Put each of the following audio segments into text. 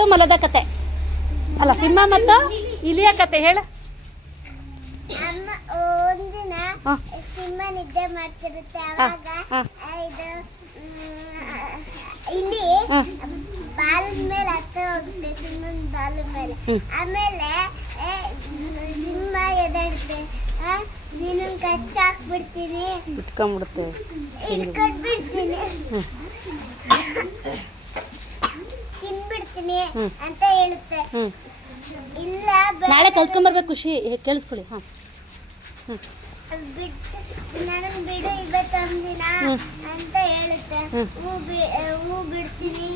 ಮತ್ತು ಮೊಲದ ಕತೆ ಅಲ್ಲ, ಸಿಂಹ ಮತ್ತು ಇಲಿಯ ಕತೆ ಹೇಳು. ಒಂದಿನ ಸಿಂಹ ನಿದ್ದೆ ಮಾಡ್ತಿರುತ್ತೆ. ಅವಾಗ ಇದು ಇಲ್ಲಿ ಬಾಲದ ಮೇಲೆ ಹತ್ತ ಹೋಗುತ್ತೆ, ಸಿಂಹನ ಬಾಲದ ಮೇಲೆ. ಆಮೇಲೆ ಸಿಂಹ ಎದಾಡುತ್ತೆ, ನೀನು ಕಚ್ಚಾಕ್ಬಿಡ್ತೀನಿ, ಇಟ್ಕೊಂಡ್ಬಿಡ್ತೀನಿ, ತಿನ್ಬಿಡ್ತೀನಿ ಅಂತ ಹೇಳುತ್ತೆ. ಇಲ್ಲ, ನಾಳೆ ಕಲ್ತ್ಕೊಂಬರ್ಬೇಕು, ಖುಷಿ ಕೇಳಿಸ್ಕೊಳ್ಳಿ. ನನಗೆ ಬಿಡು ಇವತ್ತೊಂದಿನ ಅಂತ ಹೇಳುತ್ತೆ. ಹೂ ಬಿಡ್ತೀನಿ,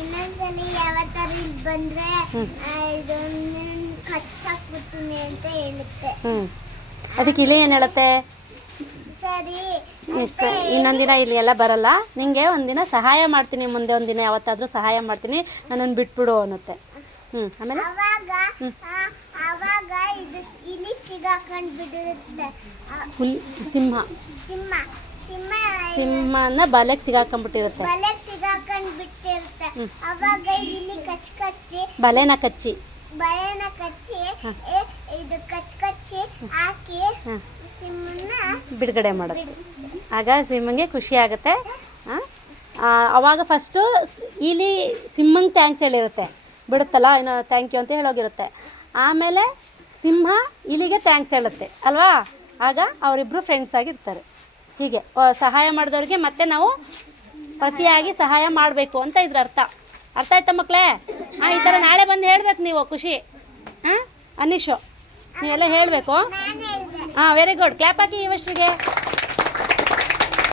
ಇನ್ನೊಂದ್ಸಲಿ ಯಾವತ್ತಾರ ಇಲ್ಲಿ ಬಂದ್ರೆ ಇದೊಂದು ಕಚ್ಚಾಕ್ಬಿಡ್ತೀನಿ ಅಂತ ಹೇಳುತ್ತೆ. ಅದಕ್ಕೆ ಇಲಿ ಏನು ಹೇಳುತ್ತೆ? ಸರಿ, ಇನ್ನೊಂದಿನ ಇಲ್ಲಿ ಎಲ್ಲ ಬರಲ್ಲ, ನಿಂಗೆ ಒಂದಿನ ಸಹಾಯ ಮಾಡ್ತೀನಿ, ಮುಂದೆ ಒಂದಿನ ಯಾವತ್ತಾದರೂ ಸಹಾಯ ಮಾಡ್ತೀನಿ, ನನ್ನನ್ನು ಬಿಟ್ಬಿಡು ಅನ್ನುತ್ತೆ. ಆಮೇಲೆ ಅವಾಗ ಇದು ಇಲಿ ಸಿಗಾಕೊಂಡು ಬಿಡುತ್ತೆ. ಸಿಂಹನ ಬಲೆಗೆ ಸಿಗಾಕೊಂಡ್ಬಿಟ್ಟಿರುತ್ತೆ. ಸಿಗಾಕೊಂಡು ಬಿಟ್ಟಿರುತ್ತೆ. ಅವಾಗ ಇಲಿ ಕಚ್ಚಿ ಬಲೆನ ಕಚ್ಚಿ ಇದು ಕಚ್ಚಿ ಹಾಕಿ ಸಿಂಹನ ಬಿಡುಗಡೆ ಮಾಡುತ್ತೆ. ಆಗ ಸಿಂಹಂಗೆ ಖುಷಿ ಆಗುತ್ತೆ. ಅವಾಗ ಫಸ್ಟು ಇಲಿ ಸಿಂಹಂಗೆ ಥ್ಯಾಂಕ್ಸ್ ಹೇಳಿರುತ್ತೆ, ಬಿಡುತ್ತಲ್ಲ, ಇನ್ನು ಥ್ಯಾಂಕ್ ಯು ಅಂತ ಹೇಳೋಗಿರುತ್ತೆ. ಆಮೇಲೆ ಸಿಂಹ ಇಲಿಗೆ ಥ್ಯಾಂಕ್ಸ್ ಹೇಳುತ್ತೆ ಅಲ್ವಾ? ಆಗ ಅವರಿಬ್ಬರು ಫ್ರೆಂಡ್ಸ್ ಆಗಿರ್ತಾರೆ. ಹೀಗೆ ಸಹಾಯ ಮಾಡಿದವ್ರಿಗೆ ಮತ್ತೆ ನಾವು ಪ್ರತಿಯಾಗಿ ಸಹಾಯ ಮಾಡಬೇಕು ಅಂತ ಇದ್ರ ಅರ್ಥ. ಅರ್ಥ ಆಯ್ತಾ ಮಕ್ಕಳೇ? ಈ ಥರ ನಾಳೆ ಬಂದು ಹೇಳ್ಬೇಕು ನೀವು, ಖುಷಿ. ಅನೀಶು ನೀವೆಲ್ಲ ಹೇಳಬೇಕು. Very good. ಕ್ಲಾಪ್ ಹಾಕಿ ಯುವಶ್ರೀಗೆ.